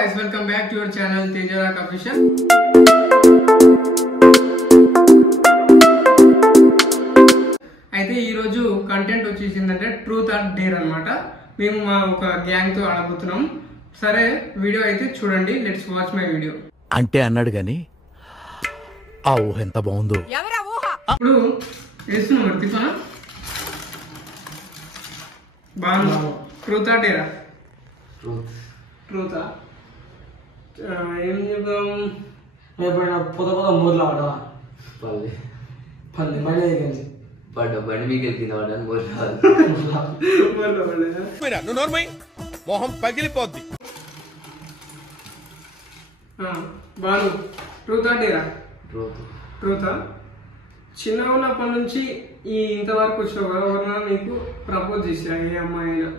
guys, welcome back to your channel Tejarak Official. అయితే ఈ రోజు కంటెంట్ వచ్చేసిందంటే ట్రూత్ ఆర్ డేర్ అన్నమాట. మేము మా ఒక గ్యాంగ్ తో ఆడబోతున్నాం. సరే వీడియో అయితే చూడండి. Let's watch my video. అంటే అన్నాడు గాని ఆ ఊహ ఎంత బాగుందో. ఇప్పుడు వేస్తున్నాం తిప్పనా బాగా ట్రూత్ ఆర్ డేరా? ట్రూతా ఏం చెప్దాం? ఎప్పుడైనా పొద మూర్లో పడవా? పల్లి పల్లి బండి దగ్గర పడ్డా బండి మీకు ఎక్కింది పడ్డాను మొహం పగిలిపోద్ది. బాను ట్రూత్ ఆర్ డేరా? ట్రూత్. చిన్నగా ఉన్నప్పటి నుంచి ఈ ఇంతవరకు వచ్చావు కదా, ఎవరన్నా నీకు ప్రపోజ్ చేసిరా? ఏ అమ్మాయి అయినా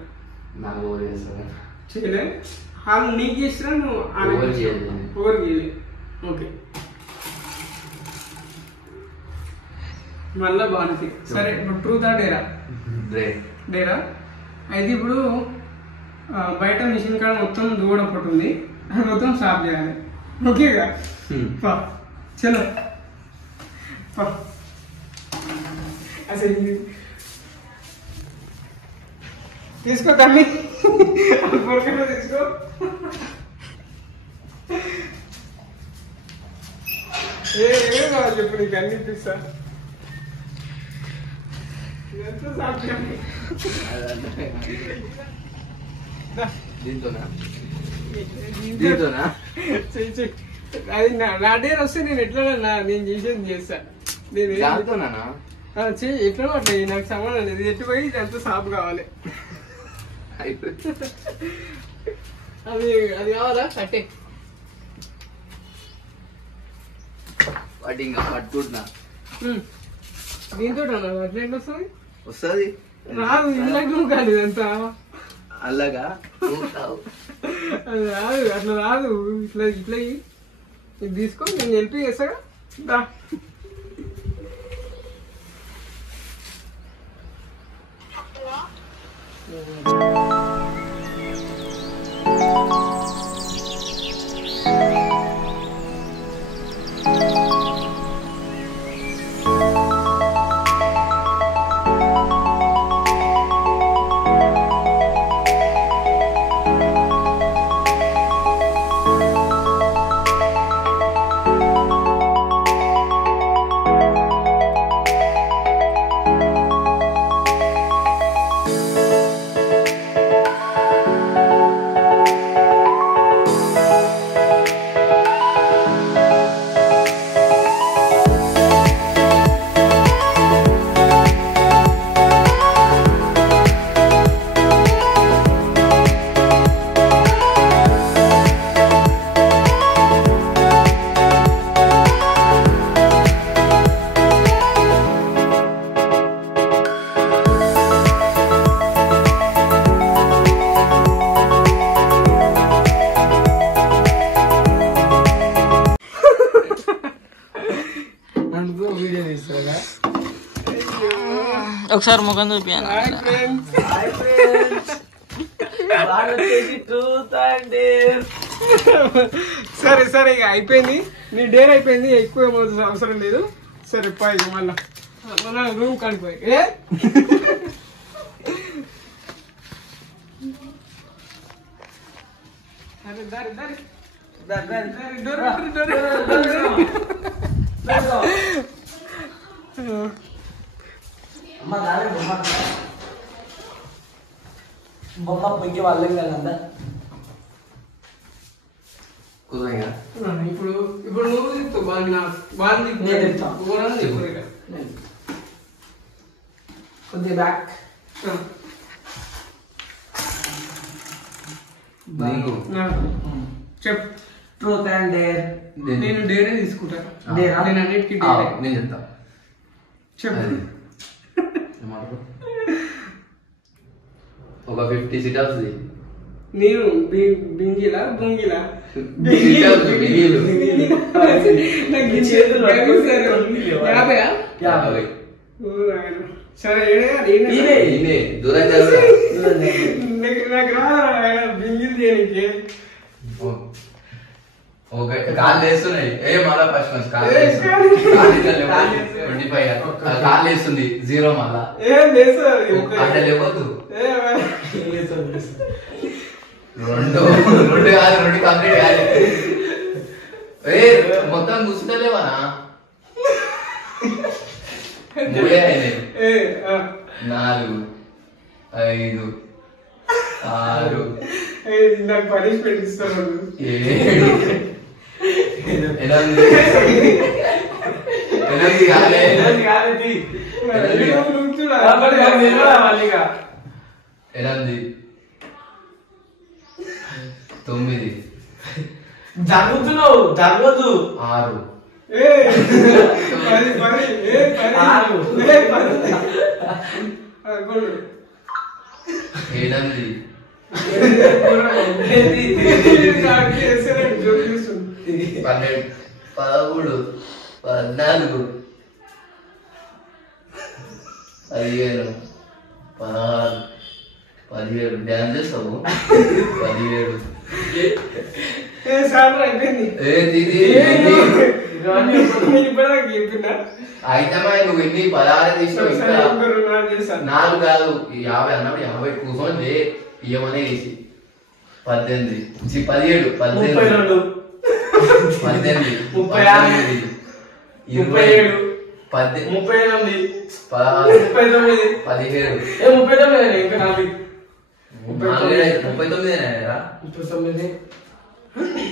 నాకు ఓవర్ చేస్తాను చేయలే? వాళ్ళు నీకు చేసిరా? నువ్వు ఓవర్ చేయలేదు. ఓవర్ చేయలే. ఓకే మళ్ళా బాగుంది. సరే ఇప్పుడు ట్రూత్ ఆర్ డేరా? డేరా. అయితే ఇప్పుడు బయట మిషన్ కాడ మొత్తం దూడ ఒకటి ఉంది, అది మొత్తం సాఫ్ చేయాలి. ఓకేగా? చలో అసలు తీసుకో తల్లి, పొరకలో తీసుకో. ఏం కావాలి చెప్పు, నీకు అన్ని ఇప్పిస్తా. అది నా డేర్ వస్తే నేను ఎట్లా నేను చేసేది చేస్తా. నేను ఎట్లా అట్లా నాకు సంబంధం లేదు. ఎట్టు పోయి ఎంత సాపు కావాలి. అది అది కావాలా? కట్టే పట్టుకుంటున్నా. దీంతో అట్లా ఎట్లా వస్తుంది? వస్తుంది రాదు. ఇళ్ళకి కాదు ఇదంతా అలాగా. అది రాదు, అట్లా రాదు. ఇట్లా ఇట్లా ఇది తీసుకో, నేను హెల్ప్ చేస్తాగా. దా వీడియో తీస్తారా? ఒకసారి ముఖం చూపియాను. సరే సరే ఇక అయిపోయింది. నీ డేర్ అయిపోయింది, ఎక్కువ అవసరం లేదు. సరే పోయి మళ్ళా మన రూమ్ కాడిపోయి. అరే దారి దారి బొమ్మ పొంగి వాళ్ళం కదా. ఇప్పుడు ఇప్పుడు నువ్వు చెప్తావు. బాగా కొద్దిగా బ్యాక్. చెప్పు. Truth and dare. నేను డేరే తీసుకుంటా. డేరా? నేను అన్నిటికీ నేను చెప్తా. చెప్పు. ఒక 50 సిటప్స్. నేను బింగిలా బొంగిలా సరే దూరం నాకు రా బింగిల్ చేయడానికి ఓకే కాళ్ళు వేస్తున్నాయి ఏ మళ్ళా ఫస్ట్ నుంచి కాళ్ళు ఏ, వేస్తుంది. కాళ్ళు- కాళ్ళు ఇట్లా లేవదు. 25 కాళ్ళు వేస్తుంది 0 మళ్ళా ఏం లేదు అట్లా లేవద్దు ఏ రెండు కాదు 2 కంప్లీట్ కాదు ఏ మొత్తం కూర్చుంటలేవనా 3 అయినాయి ఏ 4 5 6 నాకు పనిష్మెంట్ ఇస్తాను 7 8 కాలే ఎనిమిది 9 జరుగుతున్నావు జరగదు 6 8 12 13 14 15 16 17 డ్యాన్స్ చేస్తావు 17 అయిపోయింది ఏ దీది అయితమా నువ్వు ఎన్ని 16 తీసినావు ఇంకా 4 కాదు 50 అన్నప్పుడు 50 కూర్చొని ఇవ్వమనే వేసి 18 17 18 19 37 27 39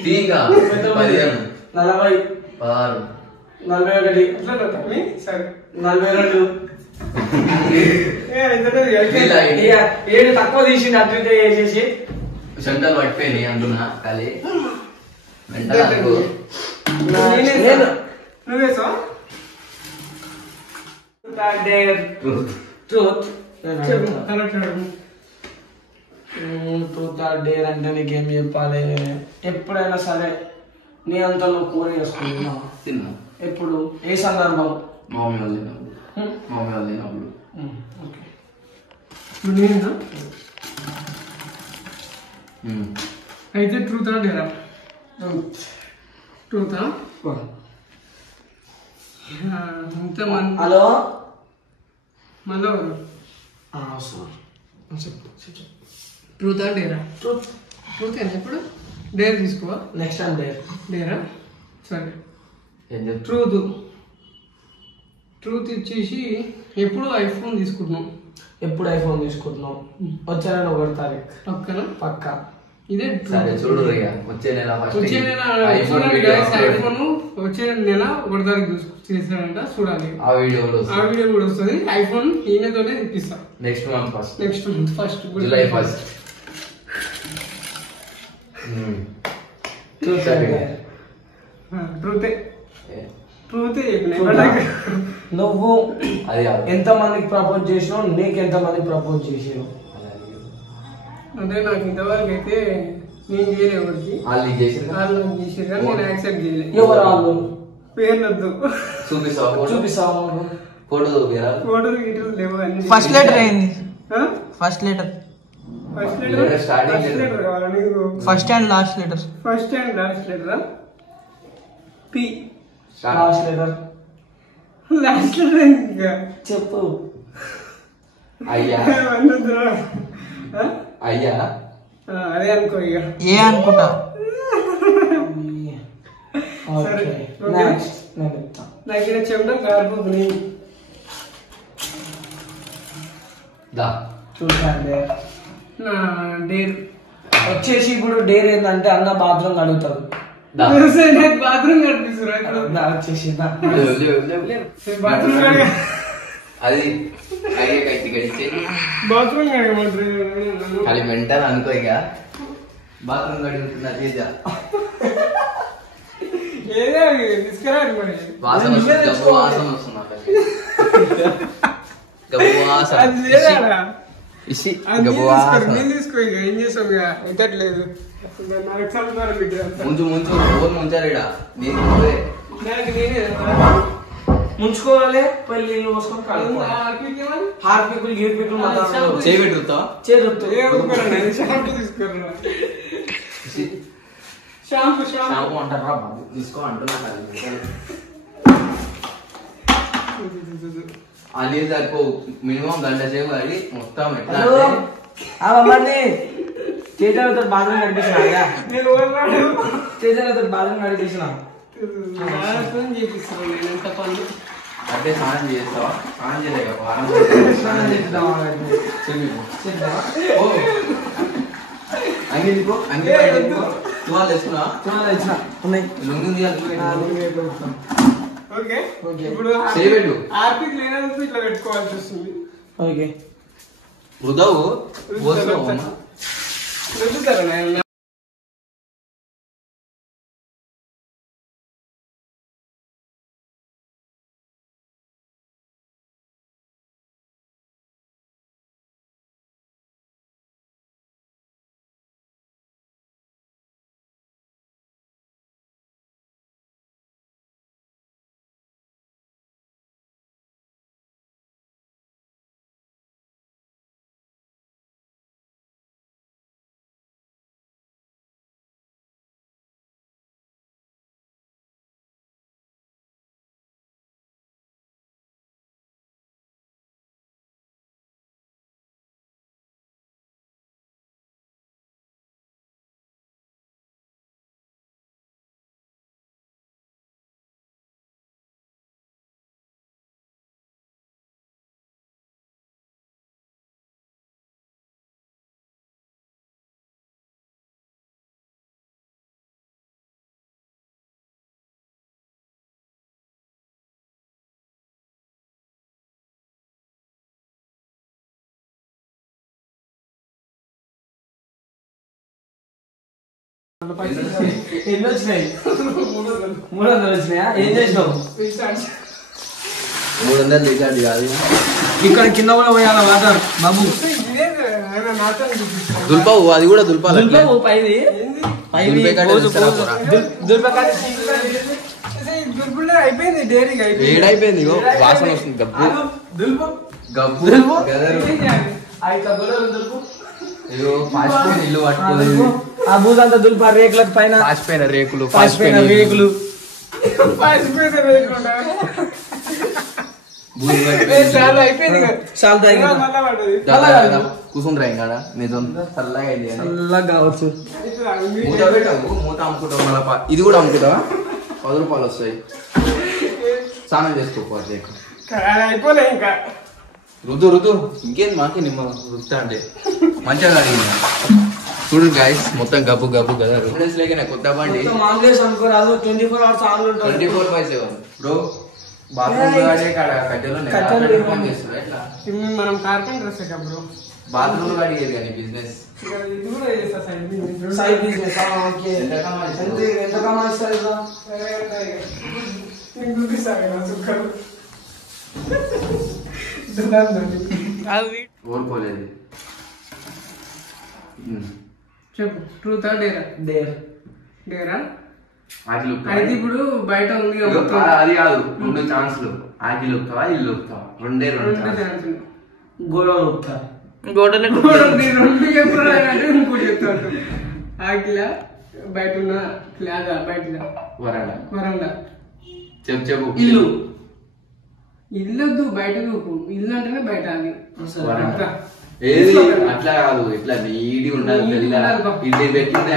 తీగా 15 16 సరే 42 ఏడు తక్కువ తీసింది అటు ఇటు చేసేసి సెంటర్ పట్టిపోయినాయి అందున ఖాళీ నువ్వేసా truth correct truth or dare అంటే నీకేం చెప్పాలి ఎప్పుడైనా సరే నీ అంతా నువ్వు కూర చేసుకుంటున్నావు తిన్నా ఎప్పుడు ఏ సందర్భం మామీ వాళ్ళు తిన్నప్పుడు ఓకే నేనా ఉమ్. అయితే ట్రూతా డేరా ట్రూతా ఇంతమంది హలో మళ్ళా ట్రూతా డేరా ట్రూత్ ట్రూత్ అని ఎప్పుడు డేర్ తీసుకోవా నెక్స్ట్ టైం డేర్ డేరా సరే ఏం చెప్తా ట్రూత్ ఇచ్చేసి ఎప్పుడు ఐఫోన్ తీసుకుంటున్నాం ఎప్పుడు ఐఫోన్ తీసుకుంటున్నావు వచ్చే నెల 1 తారీఖు పక్కన పక్కా ఇదే సరే చూడు ఇక వచ్చే నెల వచ్చే నెల చూడండి guys, ఐఫోన్ వచ్చే నెల 1 తారీఖు చేసాడంట చూడాలి ఆ వీడియో ఆ వీడియో కూడా వస్తుంది ఐఫోన్ ఈయనతోనే ఇప్పిస్తా next month first next month first July 1st ట్రూతే ట్రూతే నువ్వు అది కాదు. ఎంత మందికి ప్రపోజ్ చేసినావు నీకు ఎంత మంది ప్రపోజ్ చేసినావు అదే నాకు ఇంతవరకు అయితే నేను చేయలే ఎవరికి వాళ్ళు నీకు చేసిన వాళ్ళు నాకు చేసారు కానీ నేను యాక్సెప్ట్ చేయలేదు ఎవరు వాళ్ళు పేర్లొద్దు చూపిస్తావు చూపిస్తావు ఫోటో చూపిరా ఫోటోలు గిటోలు లేవు అన్ని ఫస్ట్ లెటర్ ఏంది ఆ? First letter first Letter letter starting first letter. Letter కావాలా నీకు first and last letter first and last లెటరా P last letter last letter ఇంకా చెప్పు అయ్యా అనొద్దురా. ఆ? అయ్యా అదే అనుకో ఇక ఏ అనుకుంటా ఓకే సరే. నెక్స్ట్ నేను చెప్తా నాకు ఇలా చెమటం కారిపోతుంది దా చూసాండి నా డేర్ వచ్చేసి ఇప్పుడు డేర్ ఏంటంటే అన్న బాత్రూమ్ అడుగుతాడు దా నాకు బాత్రూమ్ కనిపిస్తురా ఇప్పుడు నా వచ్చేసి నా. లేవు. బాత్రూమ్ అది అయ్యే కైతే గడిచే బాత్రూమ్ కడగమంటారు ఖాళీ మెంటల్ అనుకో ఇక బాత్రూమ్ కడుగుతున్నా తేజ ఏదో తీసుకురాడు మరి వాసన వస్తుంది గబ్బు వాసన వస్తుంది నాకు. గబ్బు వాసన అది లేదా ఇసి అది గబ్బు నేను తీసుకో, వాసన నేను తీసుకో ఇక ఏం చేస్తాం ఇక ఎత్తట్లేదు నాకు చదువుతారు బిడ్డ అంతా. ముంచు రోజు ముంచాలిడా నీకు నువ్వే. నాకు నేనే ముంచుకోవాలి పోయి నీళ్ళు పోసుకొని కలుపుకోవాలి ఆర్పికేమని? హార్పికులు గీర్పికులు మాట్లాడదు చేయి పెట్టుతావా చేరుతూ ఏ ఊరుకోరా, నేను షాంపూ తీసుకురా. ఇసి షాంపూ అంటారా బాబు తీసుకో అంటున్నా అది సరిపో మినిమం గంట సేపు అది మొత్తం ఎట్లా చేతులతో బాత్రూమ్ నడిపించిన నేను చేతులతో బాత్రూమ్ నడిపించిన చేపిస్తాను నేను ఎంత పనులు అంటే స్నానం చేస్తావా స్నానం చేయలేక అంగి తువాలు వేసుకున్నా ఉన్నాయి లుంగి ఓకే ఇప్పుడు చేయబెట్టు ఆర్పిక్ లేనందుకు ఇట్లా పెట్టుకోవాల్సి వస్తుంది. ఓకే వృధవు రుద్దుతారా నాయన? ఎన్ని వచ్చినాయి? 300 వచ్చినాయా? ఏం చేసినావు? 300 రీఛార్జ్ కాదు ఇక్కడ కింద కూడా పోయాల వాటర్ బాబు దుల్పావు అది కూడా దుల్పాలి అయిపోయింది డైరీగా ఏడైపోయింది వాసన వస్తుంది గబ్బు గబ్బు పాసిపోయిన ఇల్లు పట్టుకోదు ఆ బూజంతా దుల్ప రేకులకు పైన పాసిపోయిన రేకులు పాసిపోయిన రేకులు కూర్చుండ్రా ఇంకా నిజం చల్లగా అయింది చల్లగా కావచ్చు. మూత పెట్టావు మూత అమ్ముకుంటావు మళ్ళీ ఇది కూడా అమ్ముకుంటావా 10 రూపాయలు వస్తాయి స్నానం చేసుకోపోతే అయిపోలే ఇంకా రుద్దు ఇంకేం మాకే నిమ్మ రుద్దా అంటే మంచిగా అడిగింది చూడండి గాయస్ మొత్తం గబ్బు గబ్బు కదా రిఫరెన్స్ లేక కొత్త బండి 24/7 బ్రో బాత్రూమ్ మనం కార్పెంటర్స్ బ్రో బాత్రూమ్ అడిగేది కానీ బిజినెస్ ఇది కూడా చేస్తా సైడ్ బిజినెస్. ఎంత కమాయిస్తారు? ఓడిపోలేదు చెప్పు ట్రూతా డేరా? డేరా ఆకిలు అయితే ఇప్పుడు బయట ఉంది అది కాదు 2 ఛాన్స్లు ఆకిలు ఒక్కవా ఇల్లు ఒక్కవా రెండే ఛాన్స్ గోడలు ఒక్క గోడలు రెండు చెప్పాలంటే ఇంకోటి చెప్తాడు. ఆకిల బయట ఉన్న ప్లాజా బయట వరండా చెప్పు ఇల్లు ఇల్లొద్దు బయట ఇల్లు అంటేనే బయట అది ఏది అట్లా కాదు ఇట్లా నీటి ఉండాలి ఇది పెట్టింది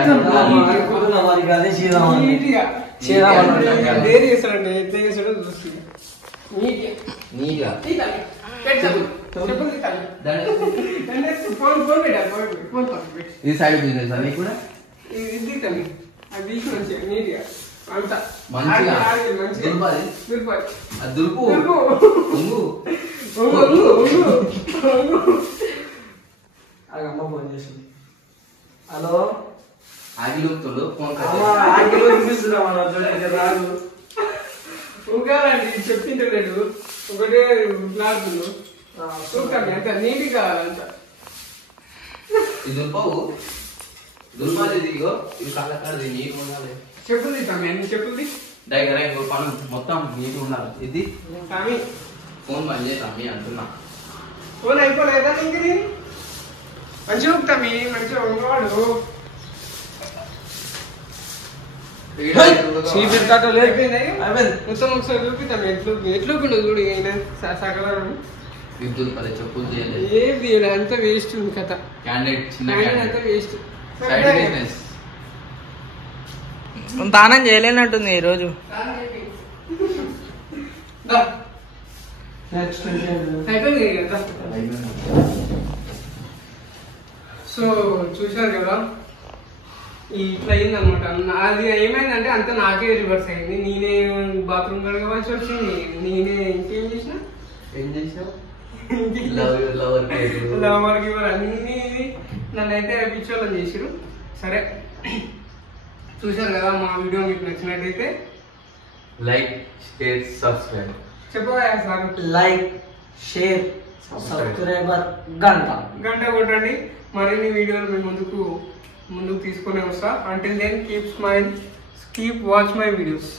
డైరీ చేస్తాడండి ఎట్లా చేస్తాడో చూస్తుంది నీట్గా ఇది సైడ్ బిజినెస్ అది కూడా ఇది తల్లి అది మంచిగా నీట్గా అంతా మంచిగా దులుపు అమ్మ ఫోన్ చేసింది. హలో ఆగిలుపుతుడు ఫోన్ ఊగాలండి చెప్పింటలేడు ఒకటే లాడుతుండు చూస్తాను అంత నీటి కావాలంత ఇది దుల్పవు దుల్పాలి ఇదిగో ఇది కళ్ళకాడది నీట్ ఉండాలి చెప్పుంది తమ్మి అన్ని చెప్పుంది దగ్గర ఇంకో పని మొత్తం నీట్ ఉండాలి ఇది తమ్మి ఫోన్ బంద్ చేయి తమ్మి అంటున్నా ఫోన్ అయిపోలేదా ఇంకది మంచిగా తమ్మి మంచిగా ఉన్నవాడు మొత్తం ఒకసారి చూపిస్తాను ఎట్లా ఉండదు చూడు సకలం విద్యుత్ పదే చెప్పులు చేయలేదు ఏది అంత వేస్ట్ ఉంది కథ క్యాండిడేట్ చిన్న అంత వేస్ట్ సైడ్ బిజినెస్ దానం చేయలేనట్టుంది ఈ రోజు. సో చూశారు కదా ఇట్లా అయింది అనమాట. అది ఏమైందంటే అంత నాకే రివర్స్ అయింది. నేనే బాత్రూమ్ కడగవలసి వచ్చింది. నేనే ఇంకేం చేసిన ఏం చేసావు లవర్ గివర్ అన్ని నన్నైతే పిచ్చోళ్ళని చేసిరు. సరే చూశారు కదా, మా వీడియో మీకు నచ్చినట్టయితే లైక్ షేర్ సబ్స్క్రైబ్ చెప్పవా సార్? లైక్ షేర్ సబ్స్క్రైబర్ గంట కొట్టండి. మరిన్ని వీడియోలు మేము ముందుకు తీసుకునే వస్తా. Until then keep smile, keep watch my videos.